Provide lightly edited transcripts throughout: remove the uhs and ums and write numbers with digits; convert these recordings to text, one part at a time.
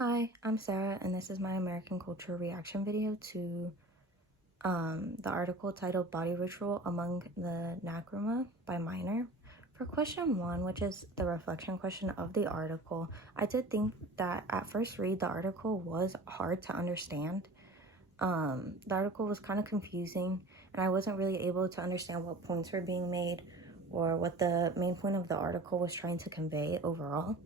Hi, I'm Sarah, and this is my American culture reaction video to the article titled Body Ritual Among the Nagrima by Minor. For question one, which is the reflection question of the article, I did think that at first read, the article was hard to understand. The article was kind of confusing, and I wasn't really able to understand what points were being made or what the main point of the article was trying to convey overall.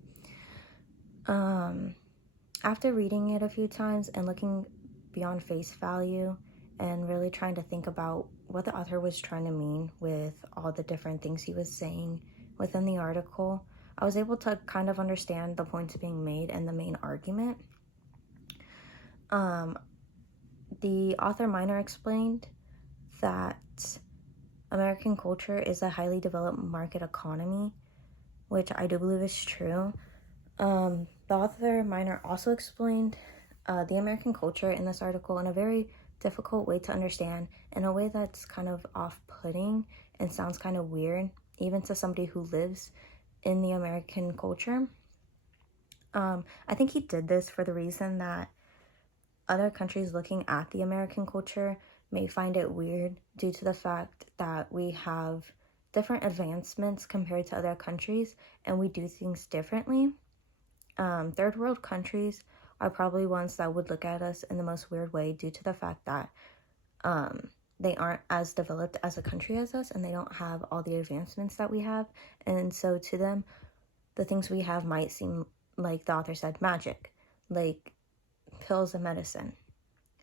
After reading it a few times and looking beyond face value and really trying to think about what the author was trying to mean with all the different things he was saying within the article, I was able to kind of understand the points being made and the main argument. The author Minor explained that American culture is a highly developed market economy, which I do believe is true. The author Minor also explained the American culture in this article in a very difficult way to understand, in a way that's kind of off-putting and sounds kind of weird, even to somebody who lives in the American culture. I think he did this for the reason that other countries looking at the American culture may find it weird due to the fact that we have different advancements compared to other countries and we do things differently. Third world countries are probably ones that would look at us in the most weird way due to the fact that they aren't as developed as a country as us and they don't have all the advancements that we have. And so to them, the things we have might seem, like the author said, magic, like pills and medicine.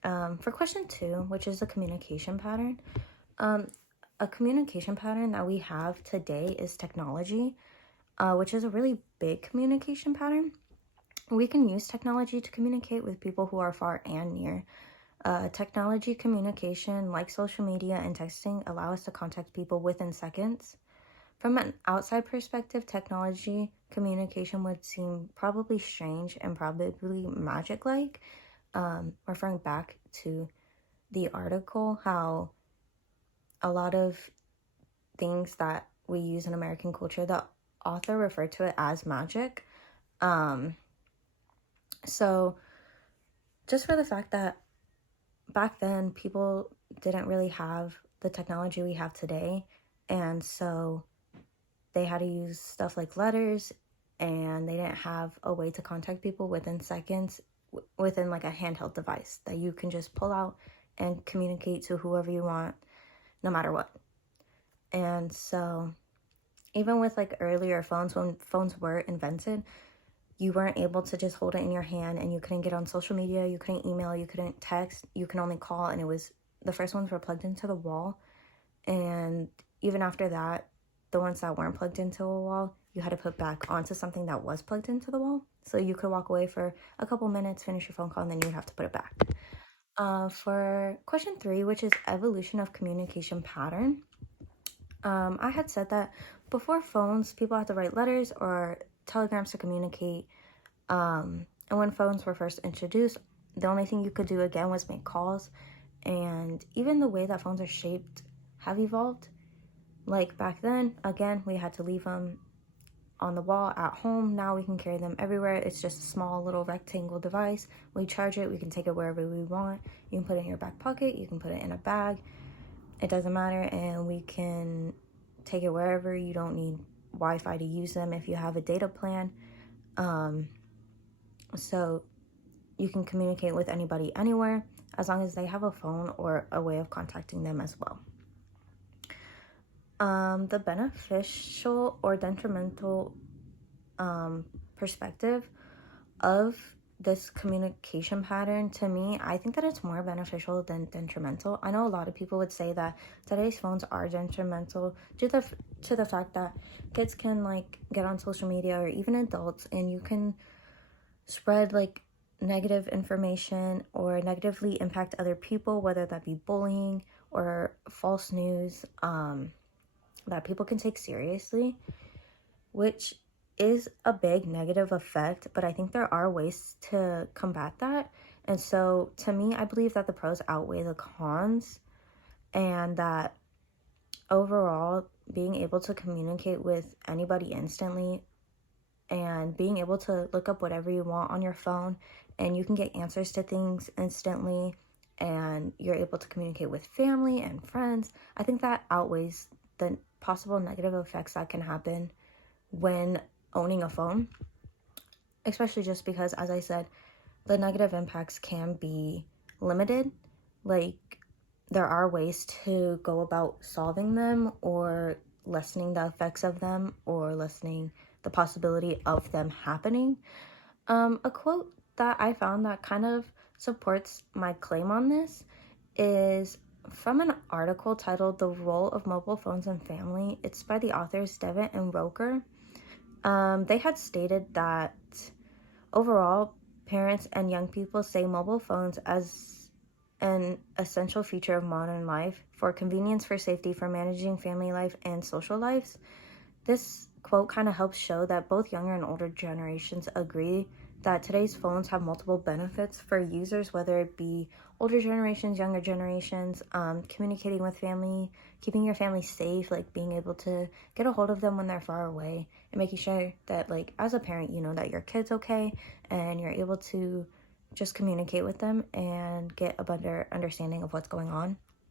For question two, which is a communication pattern, a communication pattern that we have today is technology, which is a really big communication pattern. We can use technology to communicate with people who are far and near. Technology communication, like social media and texting, allow us to contact people within seconds. From an outside perspective, technology communication would seem probably strange and probably magic-like. Referring back to the article, how a lot of things that we use in American culture, the author referred to it as magic. So just for the fact that back then people didn't really have the technology we have today, and so they had to use stuff like letters, and they didn't have a way to contact people within seconds within like a handheld device that you can just pull out and communicate to whoever you want no matter what. And so even with like earlier phones, when phones were invented, you weren't able to just hold it in your hand, and you couldn't get on social media, you couldn't email, you couldn't text, you can only call, and it was, the first ones were plugged into the wall. And even after that, the ones that weren't plugged into a wall, you had to put back onto something that was plugged into the wall. So you could walk away for a couple minutes, finish your phone call, and then you would have to put it back. For question three, which is evolution of communication pattern, I had said that before phones, people had to write letters or telegrams to communicate. And when phones were first introduced, the only thing you could do again was make calls. And even the way that phones are shaped have evolved. Like back then, again, we had to leave them on the wall at home. Now we can carry them everywhere. It's just a small little rectangle device. We charge it, we can take it wherever we want. You can put it in your back pocket, you can put it in a bag. It doesn't matter, and we can take it wherever. You don't need Wi-Fi to use them if you have a data plan. So you can communicate with anybody anywhere as long as they have a phone or a way of contacting them as well. The beneficial or detrimental perspective of this communication pattern, to me, I think that it's more beneficial than detrimental. I know a lot of people would say that today's phones are detrimental to the fact that kids can like get on social media, or even adults, and you can spread like negative information or negatively impact other people, whether that be bullying or false news that people can take seriously, which is a big negative effect, but I think there are ways to combat that. And so to me, I believe that the pros outweigh the cons, and that overall being able to communicate with anybody instantly and being able to look up whatever you want on your phone, and you can get answers to things instantly, and you're able to communicate with family and friends. I think that outweighs the possible negative effects that can happen when owning a phone, especially just because, as I said, the negative impacts can be limited. Like, there are ways to go about solving them or lessening the effects of them or lessening the possibility of them happening. A quote that I found that kind of supports my claim on this is from an article titled The Role of Mobile Phones in Family. It's by the authors Devitt and Roker. They had stated that overall, parents and young people say mobile phones as an essential feature of modern life for convenience, for safety, for managing family life and social lives. This quote kind of helps show that both younger and older generations agree that today's phones have multiple benefits for users, whether it be older generations, younger generations, communicating with family, keeping your family safe, like being able to get a hold of them when they're far away, and making sure that, like, as a parent, you know that your kid's okay and you're able to just communicate with them and get a better understanding of what's going on.